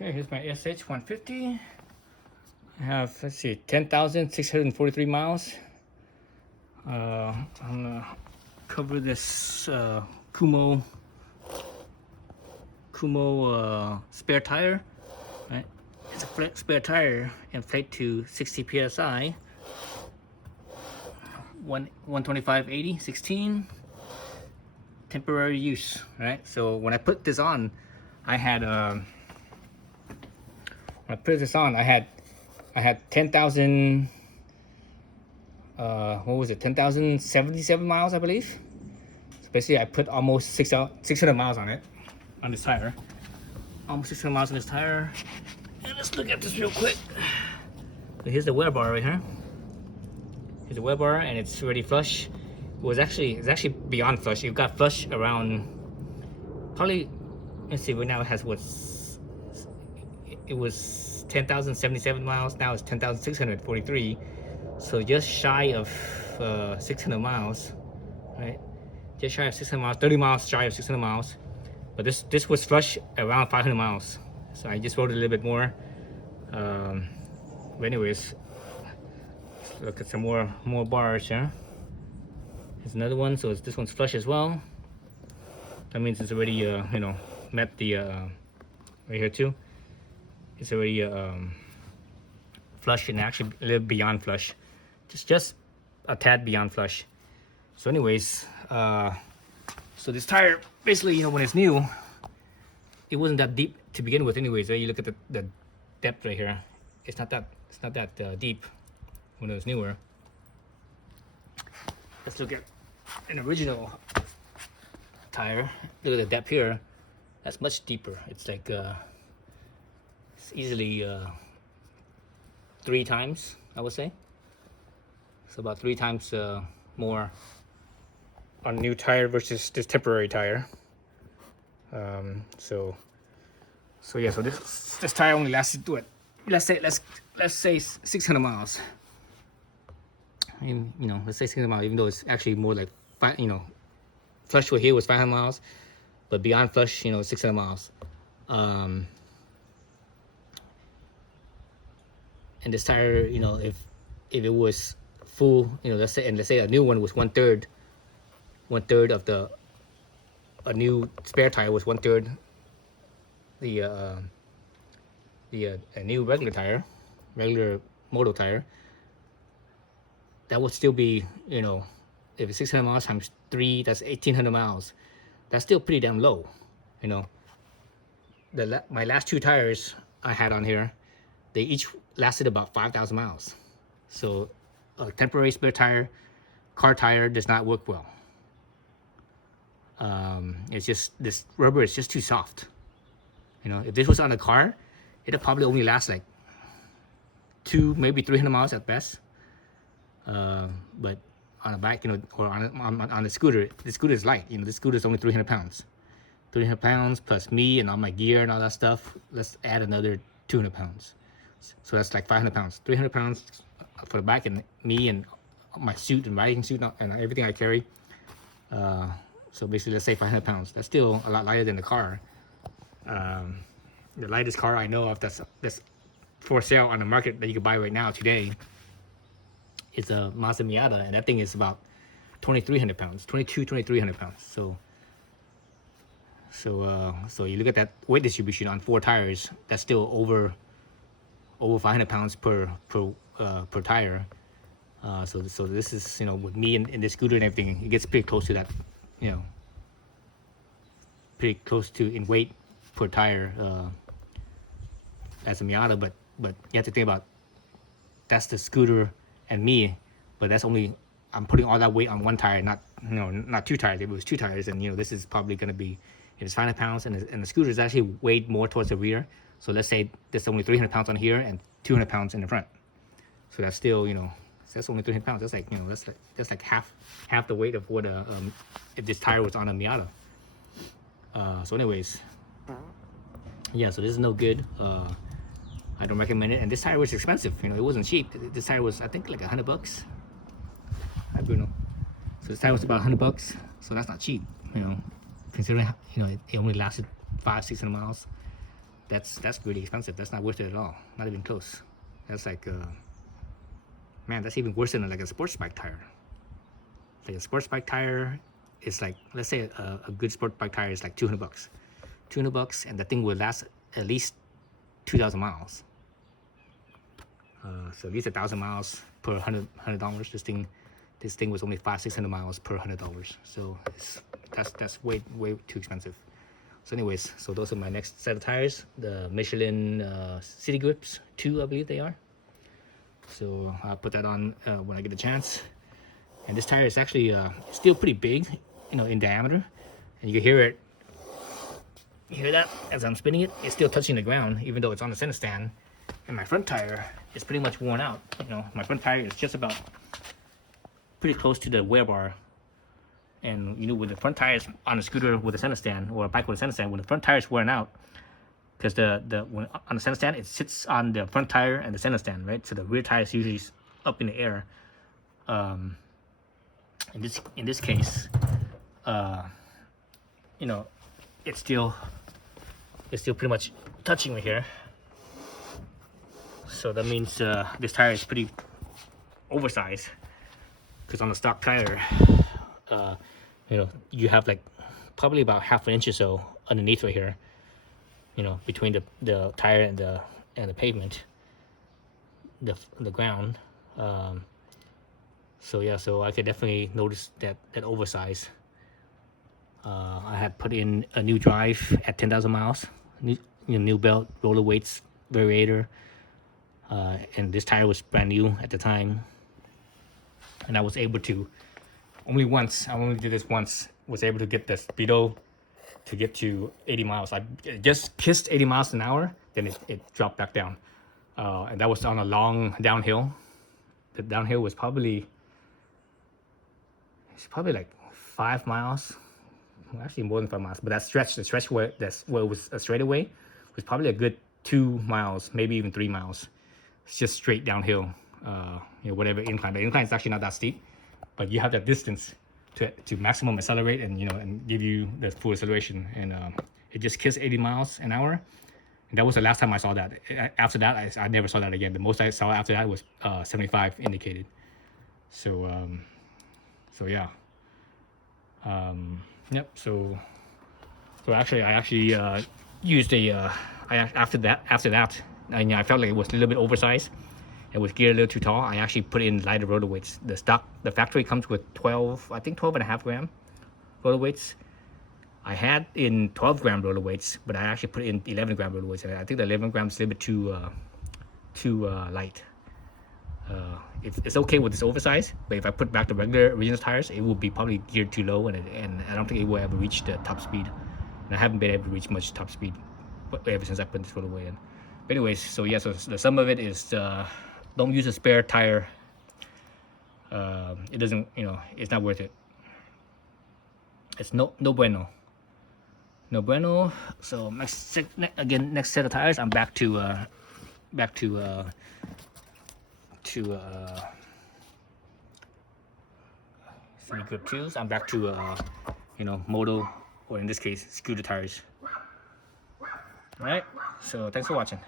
Okay, here's my SH150. I have, let's see, 10,643 miles. I'm gonna cover this Kumo spare tire. Right, it's a spare tire, inflate to 60 psi. 125/80 16. Temporary use. Right. So when I put this on, I had I had 10,000. What was it? 10,077 miles, I believe. So basically, I put almost 600 miles on it, on this tire. Almost 600 miles on this tire. And let's look at this real quick. So here's the wear bar right here. Here's the wear bar, and it's already flush. It's actually beyond flush. It got flush around probably. Let's see. Right now it has what's. It was 10,077 miles. Now it's 10,643. So just shy of 600 miles, right? Just shy of 600 miles, 30 miles shy of 600 miles. But this was flush around 500 miles. So I just wrote a little bit more. But anyways, let's look at some more bars here. Here's another one. So this one's flush as well. That means it's already met the right here too. It's already flush and actually a little beyond flush. Just a tad beyond flush. So anyways, so this tire basically, when it's new, it wasn't that deep to begin with. Anyways, you look at the depth right here. It's not that deep when it was newer. Let's look at an original tire. Look at the depth here. That's much deeper. It's like it's easily 3 times, I would say. So about 3 times more on new tire versus this temporary tire. So yeah. So this tire only lasted what? Let's say 600 miles. And, let's say 600 miles, even though it's actually more like flush with here was 500 miles, but beyond flush, 600 miles. And this tire, if it was full, let's say a new one was 1/3 of a new spare tire was 1/3 a new regular moto tire. That would still be, if it's 600 miles times 3, that's 1,800 miles. That's still pretty damn low, My last 2 tires I had on here, they each lasted about 5,000 miles. So a temporary spare tire, car tire, does not work well. It's just, this rubber is just too soft. If this was on a car, it'd probably only last like 2, maybe 300 miles at best. But on a bike, or on a scooter, the scooter is light. The scooter is only 300 pounds. 300 pounds plus me and all my gear and all that stuff. Let's add another 200 pounds. So that's like 500 pounds. 300 pounds for the bike, and me and my suit and riding suit and everything I carry. So basically, let's say 500 pounds. That's still a lot lighter than the car. The lightest car I know of that's for sale on the market that you can buy right now today is a Mazda Miata, and that thing is about 2,300 pounds, 2,300 pounds. So you look at that weight distribution on 4 tires. That's still over 500 pounds per tire. So this is, with me and the scooter and everything, it gets pretty close to that, pretty close to in weight per tire as a Miata. But you have to think about, that's the scooter and me, but that's only, I'm putting all that weight on 1 tire, not 2 tires. If it was 2 tires, and this is probably going to be, if it's 500 pounds, and the scooter is actually weighed more towards the rear. So let's say there's only 300 pounds on here and 200 pounds in the front. So that's still, that's only 300 pounds. That's like, that's like half the weight of what if this tire was on a Miata. So anyways, yeah. So this is no good. I don't recommend it. And this tire was expensive. It wasn't cheap. This tire was, I think, like $100. Hi, Bruno. So this tire was about $100. So that's not cheap. Considering it only lasted 500-600 miles. that's really expensive. That's not worth it at all. Not even close. That's like, man, that's even worse than like a sports bike tire. Like a sports bike tire is like, let's say a good sports bike tire is like $200. $200, and that thing will last at least 2,000 miles. So at least 1,000 miles per $100. This thing was only 500-600 miles per $100. So that's way too expensive. So anyways, so those are my next set of tires, the Michelin City Grips 2, I believe they are. So I'll put that on when I get a chance. And this tire is actually still pretty big, in diameter. And you can hear it. You hear that as I'm spinning it? It's still touching the ground, even though it's on the center stand. And my front tire is pretty much worn out. My front tire is just about pretty close to the wear bar. And with the front tires on a scooter with a center stand or a bike with a center stand, when the front tire is wearing out, because when on the center stand, it sits on the front tire and the center stand, right? So the rear tire is usually up in the air. In this case, it's still pretty much touching right here. So that means this tire is pretty oversized, because on the stock tire, you have like probably about half an inch or so underneath right here, between the tire and the pavement, the ground. So yeah, so I could definitely notice that oversize. I had put in a new drive at 10,000 miles, new belt, roller weights, variator, and this tire was brand new at the time. And I was able to, I only did this once, was able to get the speedo to get to 80 miles. I just kissed 80 miles an hour, then it dropped back down. And that was on a long downhill. The downhill was probably like 5 miles. Well, actually more than 5 miles, but the stretch where it was a straightaway was probably a good 2 miles, maybe even 3 miles. It's just straight downhill, whatever incline. The incline is actually not that steep, but you have that distance to maximum accelerate and give you the full acceleration. And it just kissed 80 miles an hour. And that was the last time I saw that. After that, I never saw that again. The most I saw after that was 75 indicated. So yeah. Yep. So actually, I used after that, I felt like it was a little bit oversized. It was geared a little too tall. I actually put in lighter rotor weights. The factory comes with 12 and a half gram rotor weights. I had in 12 gram rotor weights, but I actually put in 11 gram rotor weights. I think the 11 grams is a little bit too light. It's okay with this oversize, but if I put back the regular original tires, it will be probably geared too low, and I don't think it will ever reach the top speed. And I haven't been able to reach much top speed ever since I put this rotor weight in. But anyways, so yeah, so the sum of it is don't use a spare tire. It doesn't, it's not worth it. It's no bueno. No bueno. So next set of tires, I'm back to City Grip 2s. I'm back to moto, or in this case, scooter tires. All right. So thanks for watching.